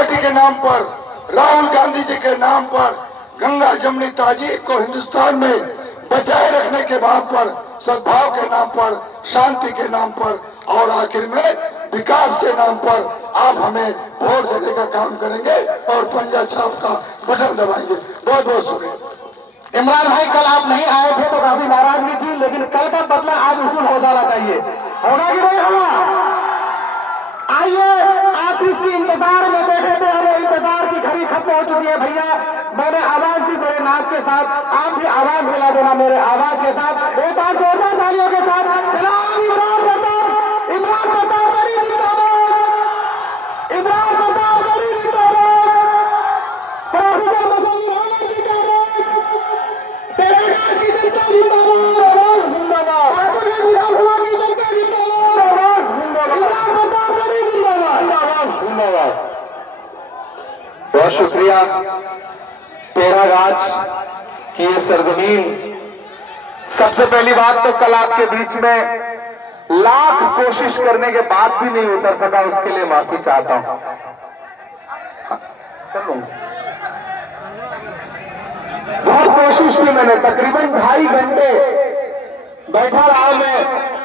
Party के नाम पर, राहुल गांधी जी के नाम पर, गंगा जमुनी तहजीब को हिंदुस्तान में बचाए रखने के नाम पर, सद्भाव के नाम पर, शांति के नाम पर और आखिर में विकास के नाम पर आप हमें वोट देने का काम करेंगे और पंजा छाप का बटन दबाएंगे। बहुत बहुत शुक्रिया। इमरान भाई, कल आप नहीं आए थे तो काफी नाराजगी थी, लेकिन कल का बदला आज वसूल हो जाना चाहिए। होगा कि नहीं होगा? आइए, आप इसकी इंतजार में बैठे थे, हमें इंतजार की घड़ी खत्म हो चुकी है भैया। मैंने आवाज दी मेरे नाच के साथ, आप भी आवाज मिला देना मेरे आवाज के साथ। एक बार जोरदार तालियों के साथ सलाम इमरान प्रताप, इमरान प्रताप बड़ी जिंदाबाद, इमरान प्रताप बड़ी जिंदाबाद, प्रोफेसर मुसव्विर आलम जिंदाबाद, तेलंगाना की जनता जिंदाबाद, जिंदाबाद, विधानसभा की जनता जिंदाबाद, जिंदाबाद, इमरान प्रताप बड़ी जिंदाबाद, जिंदाबाद। बहुत शुक्रिया। तेरागाछ की ये सरजमीन, सबसे पहली बात तो कल आपके बीच में लाख कोशिश करने के बाद भी नहीं उतर सका, उसके लिए माफी चाहता हूं। बहुत कोशिश की मैंने, तकरीबन 2.5 घंटे बैठा रहा मैं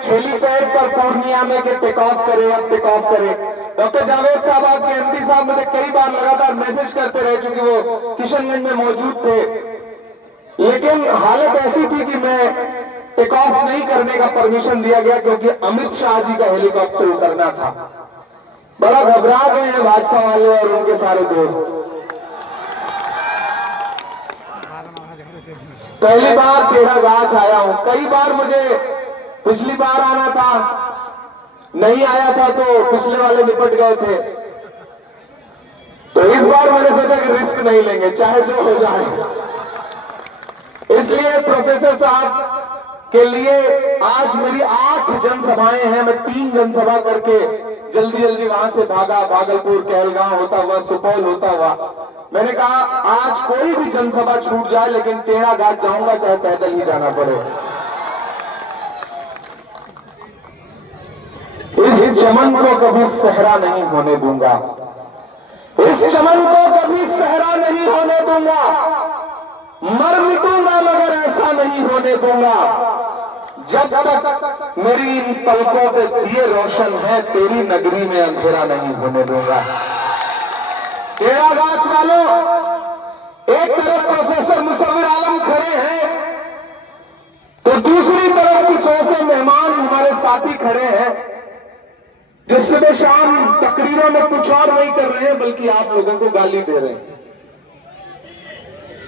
हेलीपैड पर पूर्णिया में कि टेक ऑफ करे, अब टेक ऑफ करे। डॉक्टर जावेद साहब, आपके एमपी साहब मुझे कई बार लगातार मैसेज करते रहे, क्योंकि वो किशनगंज में मौजूद थे, लेकिन हालत ऐसी थी कि मैं टेक ऑफ नहीं करने का परमिशन दिया गया, क्योंकि अमित शाह जी का हेलीकॉप्टर उतरना था। बड़ा घबरा गए हैं भाजपा वाले और उनके सारे दोस्त। पहली बार तेरागाछ आया हूं, कई बार मुझे पिछली बार आना था, नहीं आया था तो पिछले वाले निपट गए थे, तो इस बार मैंने सोचा कि रिस्क नहीं लेंगे, चाहे जो हो जाए। इसलिए प्रोफेसर साहब के लिए आज मेरी 8 जनसभाएं हैं, मैं 3 जनसभा करके जल्दी जल्दी वहां से भागा, भागलपुर, कहलगांव होता हुआ, सुपौल होता हुआ। मैंने कहा आज कोई भी जनसभा छूट जाए, लेकिन तेरागाछ जाऊंगा, चाहे पैदल ही जाना पड़े। इस चमन को कभी सहरा नहीं होने दूंगा, इस चमन को कभी सहरा नहीं होने दूंगा, मर मिटूंगा मगर ऐसा नहीं होने दूंगा। जब तक मेरी इन पलकों पे दिए रोशन है, तेरी नगरी में अंधेरा नहीं होने दूंगा। तेरागाछ वालों, एक तरफ प्रोफेसर मुसव्विर आलम खड़े हैं, तो दूसरी तरफ कुछ ऐसे मेहमान हमारे साथी खड़े हैं जो सुबह शाम तकरीरों में कुछ और नहीं कर रहे हैं, बल्कि आप लोगों को गाली दे रहे हैं।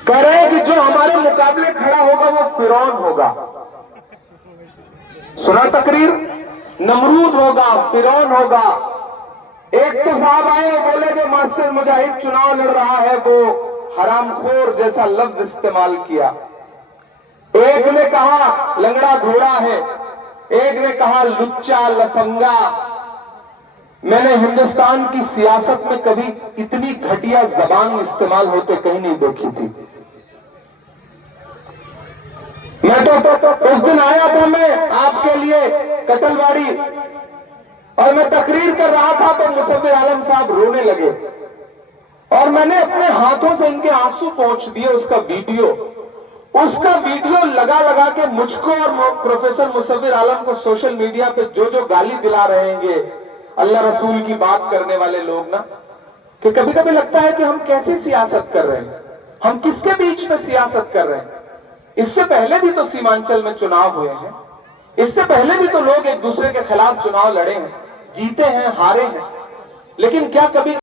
कह रहे हैं कि जो हमारे मुकाबले खड़ा होगा वो फिरौन होगा। सुना तकरीर? नमरूद होगा, फिरौन होगा। एक तो साहब आए और बोले जो मास्टर मुजाहिद चुनाव लड़ रहा है वो हरामखोर जैसा लफ्ज इस्तेमाल किया। एक ने कहा लंगड़ा घोड़ा है, एक ने कहा लुच्चा लफंगा। मैंने हिंदुस्तान की सियासत में कभी इतनी घटिया जबान इस्तेमाल होते कहीं नहीं देखी थी। मैं तो उस दिन आया था मैं आपके लिए कतलवाड़ी, और मैं तकरीर कर रहा था तो मुसव्विर आलम साहब रोने लगे, और मैंने अपने हाथों से इनके आंसू पोंछ दिए। उसका वीडियो लगा लगा के मुझको और प्रोफेसर मुसव्विर आलम को सोशल मीडिया पे जो जो गाली दिला रहे हैं अल्लाह रसूल की बात करने वाले लोग ना, कि कभी कभी लगता है कि हम कैसे सियासत कर रहे हैं, हम किसके बीच में सियासत कर रहे हैं। इससे पहले भी तो सीमांचल में चुनाव हुए हैं, इससे पहले भी तो लोग एक दूसरे के खिलाफ चुनाव लड़े हैं, जीते हैं, हारे हैं, लेकिन क्या कभी